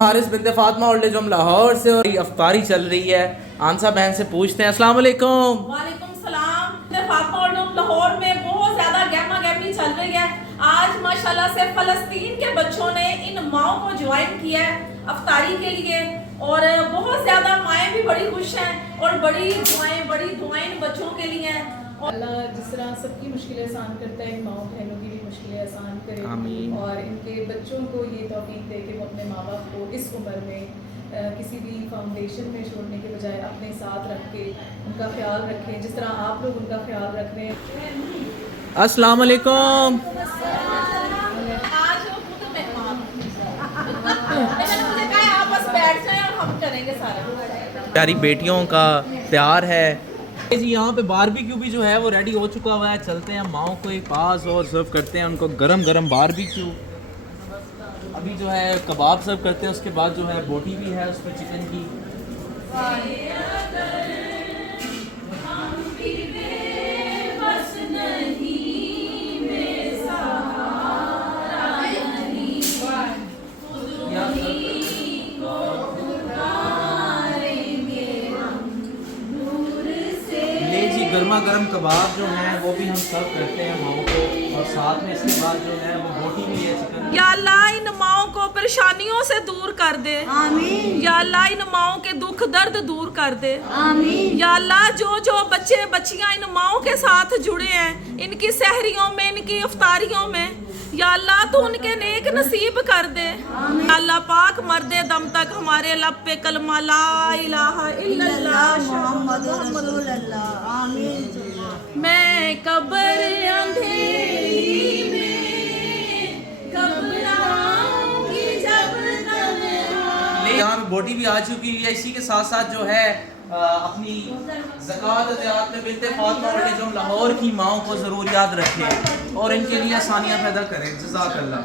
Haris Binte Fatima old age home Lahore से और अफ्तारी चल रही है। आंसा बहन से पूछते हैं। अस्सलाम वालेकुम। वालेकुम सलाम। फातिमा ओल्ड होम लाहौर में बहुत ज़्यादा गहमा गहमी चल रही है। आज माशाल्लाह से फ़लस्तीन के बच्चों ने इन माओं को ज्वाइन किया है अफ्तारी के लिए और बहुत ज़्यादा माएँ भी बड़ी खुश हैं और बड़ी दुआएं इन बच्चों के लिए हैं। अल्लाह जिस तरह सबकी मुश्किलें आसान करता है, इन माओ बहनों की भी मुश्किलें आसान करे। आमीन। और इनके बच्चों को ये तौफीक दे कि वो अपने माँ बाप को इस उम्र में किसी भी फाउंडेशन में छोड़ने के बजाय अपने साथ रख के उनका ख्याल रखें, जिस तरह आप लोग उनका ख्याल रख रहे हैं। अस्सलाम वालेकुम। आज वो खुद मेहमान लेकिन मुझे कहा आप बस बैठ जाएं और हम करेंगे सारा। प्यारी बेटियों का प्यार है जी। यहाँ पे बारबेक्यू भी जो है वो रेडी हो चुका हुआ है। चलते हैं माओ को एक पास और सर्व करते हैं उनको गरम गरम बारबेक्यू। अभी जो है कबाब सर्व करते हैं, उसके बाद जो है बोटी भी है उस पर चिकन की। गर्मा गर्म कबाब जो है वो भी हम सर्व करते हैं माओ को, और साथ में इसके बाद जो है वो बोटी भी है चिकन। या अल्लाह इन माओं को परेशानियों से दूर कर दे। आमीन। या अल्लाह इन माओं के दुख दर्द दूर कर दे। आमीन। या अल्लाह जो बच्चे बच्चियां इन माओं के साथ जुड़े हैं, इनकी सहरियों में, इनकी इफ्तारियों में, या अल्लाह तू उनके नेक नसीब कर दे। अल्लाह पाक मर्दे दम तक हमारे लब पे कलमा ला इलाहा इल्लल्लाह मोहम्मद रसूलुल्लाह। आमीन। मैं कब्र अंधेरी में घबराऊंगी जब तन्हा। यहाँ पे बोटी भी आ चुकी है। इसी के साथ साथ जो है अपनी ज़कात ज़ियात में Binte Fatima old age home Lahore की माओं को ज़रूर याद रखें और इनके लिए आसानियाँ पैदा करें। जज़ाकल्लाह।